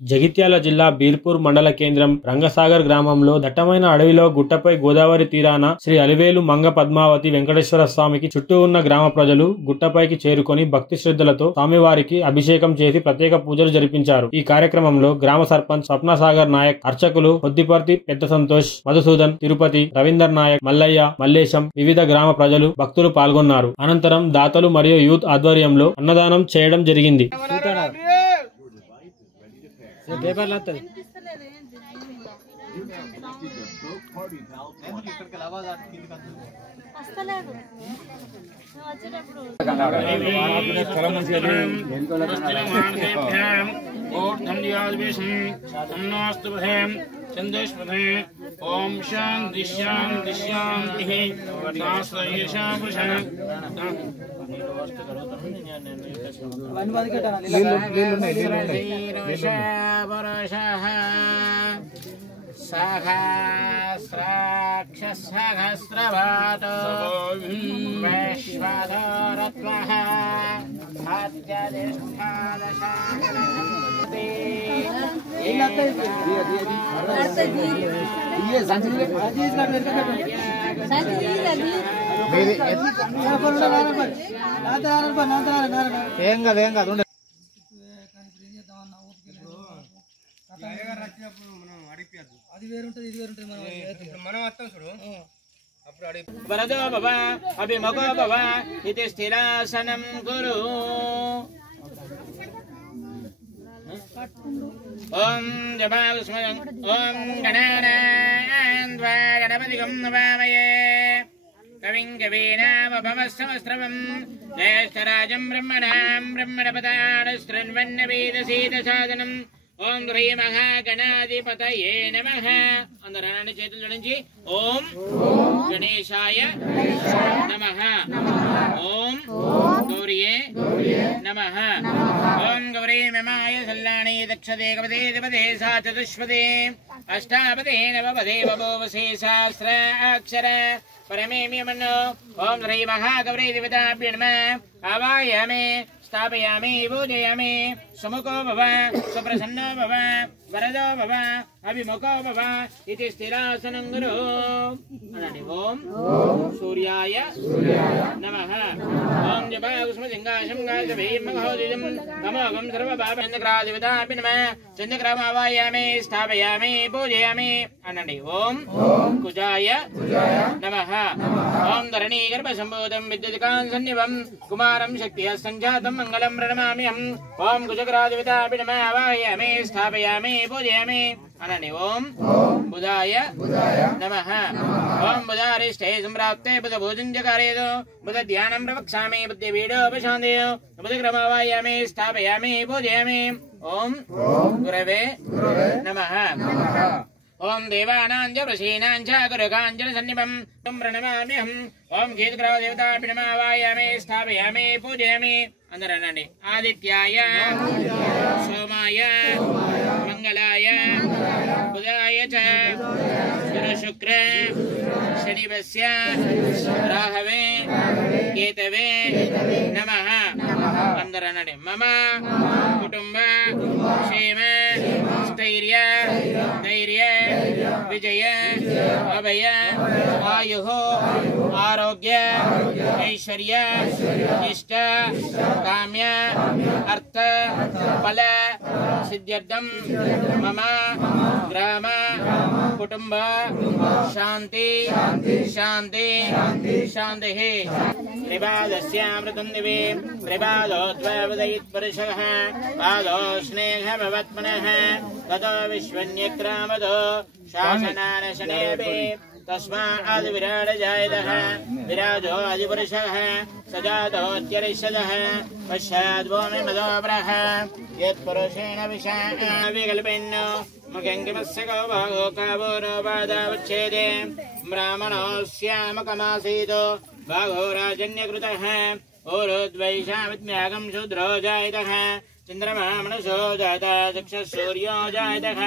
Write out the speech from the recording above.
జగిత్యాల జిల్లా బీర్పూర్ మండల కేంద్రం రంగసాగర్ గ్రామంలో దట్టమైన అడవిలో గుట్టపై గోదావరి తీరాన శ్రీ అలివేలు మంగ పద్మావతి వెంకటేశ్వర స్వామికి చుట్టూ ఉన్న గ్రామ ప్రజలు గుట్టపైకి చేరుకొని భక్తి శ్రద్ధలతో స్వామివారికి అభిషేకం చేసి ప్రత్యేక పూజలు జరిపించారు. ఈ కార్యక్రమంలో గ్రామ సర్పంచ్ స్వప్నసాగర్ నాయక్, అర్చకులు కొద్దిపర్తి పెద్ద సంతోష్, మధుసూదన్, తిరుపతి, రవీందర్ నాయక్, మల్లయ్య, మల్లేశం, వివిధ గ్రామ ప్రజలు, భక్తులు పాల్గొన్నారు. అనంతరం దాతలు మరియు యూత్ ఆధ్వర్యంలో అన్నదానం చేయడం జరిగింది. ओम शांति शांति शांति सहस्राक्षसहस्रभातो वैश्वानरत्वः अत्यधिष्ठादशागणपति वरदो भव अभिमुखो भव इति स्थिरासनं कुरु। ओम जपास्मयं ओम गणानान्वा गणपतिगं नमामये कविं कवीनामभवस्सहस्रवं ज्येष्ठराजं ब्रह्मणां ब्रह्मणपदानस्त्रन्वन्नवेदसीदसादनम् ओम ह्रीं महागणाधिपतये नमः अंदराणि చేతుల నుంచి ओम गणेशाय नमः ओम गौरिये नमः ओम गौरी ममाय सल्लाणी दक्षते कपदे देवते सा चतुष्पदे अष्टापदे नवपदे वभूवसे सहस्र अक्षर परमेम्य मनो ओम ह्रीं महागौरी देवताभ्यो नमः आवाहयामि स्थापयामि पूजयामि सुमुखो भव सुप्रसन्नो भव वरदो भव अभिमुखो भव इति स्थिरासनं कुरु। ओम सूर्याय नमः ओम जपाकुसुमसिंहासं गायभीमहोदिजं तमोघं सर्वपापचन्द्रग्रादिवतापि नमः चन्द्रग्राम आवाहयामि स्थापयामि पूजयामि अनंడి ओम कुजाय नमः ओम धरणी गर्भसम्भूतं विद्युत्कान्सन्निभं कुमारं शक्तिः संजातं मंगलं प्रणमाम्यहम् ओम कुजग्रादिवतापि नमः आवाहयामि स्थापयामि पूजयामि अनंడి ओम बुधाय नमः ओम बुधारिष्ठे सम्प्राप्ते बुधभोजनजकारेदो बुधध्यानं प्रवक्ष्यामि बुद्धिपीडोपशान्तिः बुधग्रमावाहयामि स्थापयामि पूजयामि ओम गुरवे नमः ओम देवानांच वृषीणांच गुरुकाञ्चनसन्निभं तं प्रणमाम्यहम् ओम गीतग्रहदेवताभ्यो नमः आवाहयामि स्थापयामि पूजयामि अंदरनंడి आदित्याय सोमाय मंगलाय बुधाय च शुक्र शनिवस्य राहवे केतवे नमः अंदरनंడి मम कुटुंब क्षेम स्थैर्य धैर्य विजय अभय आयुः आरोग्य ऐश्वर्य इष्ट काम्य अर्थ फल सिद्ध्यर्थं मम ग्राम कुटुंब शांति शांति शांतिः त्रिपादस्यामृतं दिवे त्रिपादोद्वयवदयित्पुरुषः पादो स्नेहभवत्मनः ततो विश्वन्यक्रामतो शासनानशनेऽपि तस्माद् विराट जायतः विराजो अधिपुरुषः सजातोऽत्यरिष्यतः पश्चाद्भूमि मदोपरः यत्पुरुषेण विकल्पेन मुखङ्किमस्य को भागो कावो पादावच्छेदे ब्राह्मणोऽस्यामकमासीतो भागो राजन्यकृतः ओरोद्वैषामित्म्यागं शूद्रो जायतः चन्द्रमा मनसो जाता चक्षुः सूर्यो जायतः।